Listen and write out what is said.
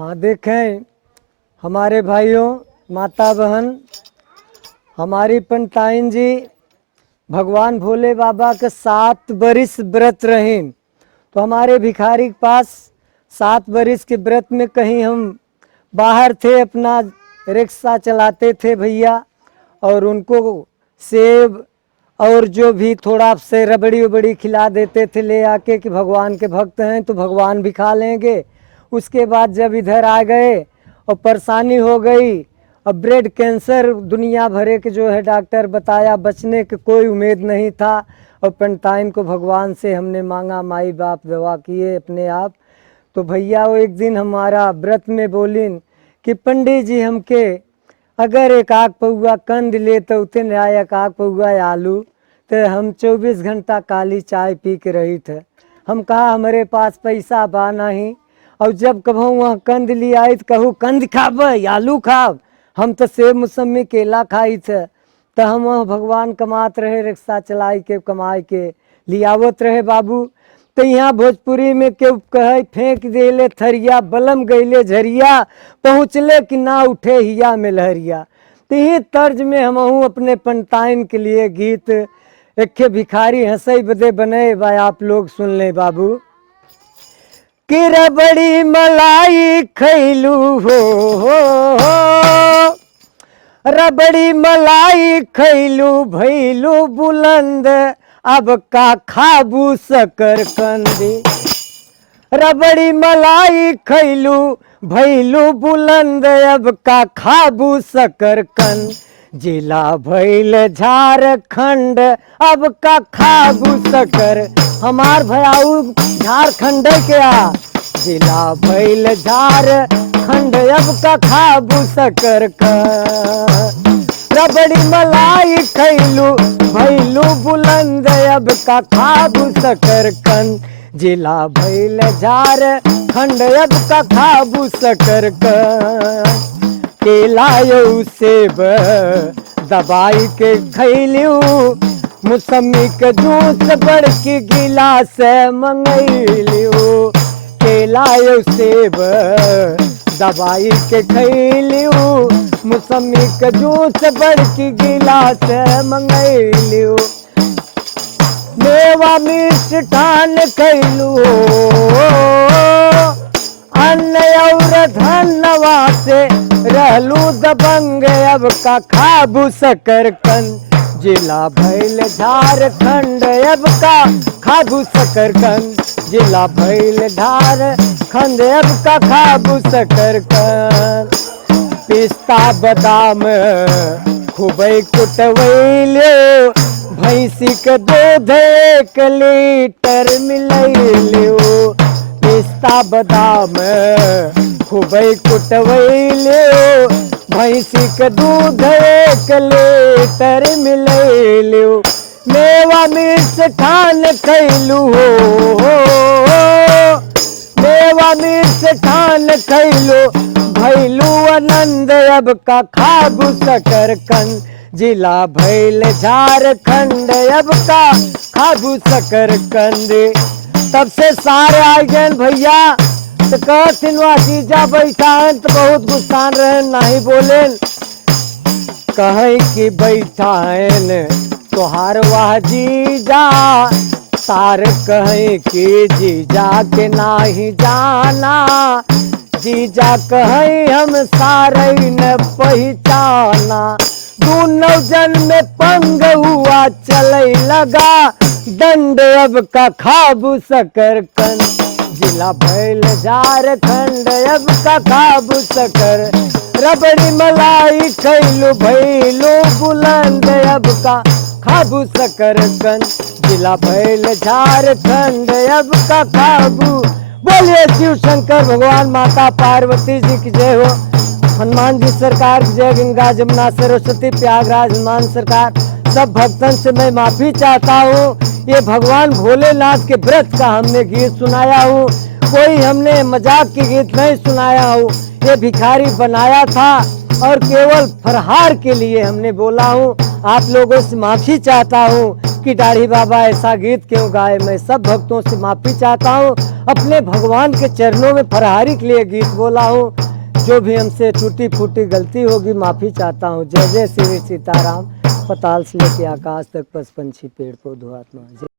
हाँ देखें हमारे भाइयों माता बहन, हमारी पंताइन जी भगवान भोले बाबा के 7 बरिस व्रत रहे। तो हमारे भिखारी के पास 7 बरिस के व्रत में कहीं हम बाहर थे, अपना रिक्शा चलाते थे भैया, और उनको सेब और जो भी थोड़ा से रबड़ी उबड़ी खिला देते थे ले आके कि भगवान के भक्त हैं तो भगवान भी खा लेंगे। उसके बाद जब इधर आ गए और परेशानी हो गई, अब ब्रेड कैंसर दुनिया भरे के जो है डॉक्टर बताया, बचने की कोई उम्मीद नहीं था। और पंताइन को भगवान से हमने मांगा, माई बाप दवा किए अपने आप। तो भैया वो एक दिन हमारा व्रत में बोलिन कि पंडित जी हमके अगर एक आग पौआ कंद ले तो उतने आया एक आग पौआ आलू, तो हम 24 घंटा काली चाय पी के रही थे। हम कहा हमारे पास पैसा बा नहीं, और जब कभू वहाँ कंद ले आई तो कहूँ कंद खाब आलू खाब, हम तो सेब मौसमी केला खाई थे। तो हम वहाँ भगवान कमात रहे, रिक्शा चलाई के कमाई के लियावत रहे बाबू। तो यहाँ भोजपुरी में के कहे फेंक देले थरिया, बलम गईले झरिया, पहुँचले कि ना उठे हिया में लहरिया। तो ये तर्ज में हम अपने पंताइन के लिए गीत एक भिखारी हंसई बदे बने बा, आप लोग सुन ले बाबू। कि रबड़ी मलाई खैलू हो, रबड़ी मलाई खैलू भैलू बुलंद, अब का खाबू शकर कंदी। रबड़ी मलाई खैलू भैलू बुलंद, अब का खाबू शकर कंद। जिला भैल झारखंड, अब का खाबू शकर, हमार भयाऊ झारखंड क्या। जिला भैल झारखंड, अब का खाबू शकर कंद। रबड़ी मलाई खैलू भैलू बुलंद, अब का खाबू शकर कंद। जिला भैल झारखंड, अब का खाबू शकर कंद। केला यऊ सेब दबाई के खैलू, मौसमी के जूस बड़की गिलास मंगैलू। केला यऊ सेब दबाई के खैलू, मौसमी के जूस बड़की गिलास मंगैलू। मेवा मिर्च ठान खैलू, अन्न और धनवा से रहलू दबंग, अब का खाबू शकर कंद। जिला भैल झारखंड, अब का खाबू शकर कंद। जिला भैल झारखंड, अब का खाबू शकर कंद। पिस्ता बादाम खूबे कुटवैलो, भैंसी के दूध 1 लीटर मिलैलो। पिस्ता बादाम खूबे कुटवैलो, भैंसी के दूध 1 लीटर मिलैलो। मेवा मिर्च ठान खैलू हो, मेवा मिर्च ठान खैलू भैलू आनंद, अब का खाबू शकर कंद। जिला भैल झारखंड, अब का खाबू शकर कंद। तब से सारे आ गए भैया, तो कहथिन वह जीजा बैठा है तो बहुत गुस्सान रहे, नहीं बोले। कहे कि बैठा है तोहार वाह जीजा, तार कहे कि जीजा के नाही जाना। जीजा कहे हम सारे न पहचाना। दोनों जन में पंग हुआ चले लगा, दंड अब का खाबू शकर कंद। जिला भैल झारखंड, अब का खाबू शकर। रबड़ी मलाई खैलू भैलू बुलंद, अब का खाबू शकर कंद। जिला भैल झारखंड, अब का खाबू। बोलिए शिव शंकर भगवान, माता पार्वती जी की जय हो। हनुमान जी सरकार की जय। गंगा जमुना सरस्वती प्रयागराज हनुमान सरकार। सब भक्तन से मैं माफी चाहता हूँ। ये भगवान भोलेनाथ के व्रत का हमने गीत सुनाया हूँ, कोई हमने मजाक की गीत नहीं सुनाया हूँ। ये भिखारी बनाया था और केवल फरहार के लिए हमने बोला हूँ। आप लोगों से माफी चाहता हूँ कि दाढ़ी बाबा ऐसा गीत क्यों गाए। मैं सब भक्तों से माफी चाहता हूँ। अपने भगवान के चरणों में फरहारी के लिए गीत बोला हूँ। जो भी हमसे टूटी फूटी गलती होगी माफ़ी चाहता हूँ। जय जय श्री सीताराम। पताल से लेके आकाश तक पशु पंछी पेड़ पौधों आत्मा।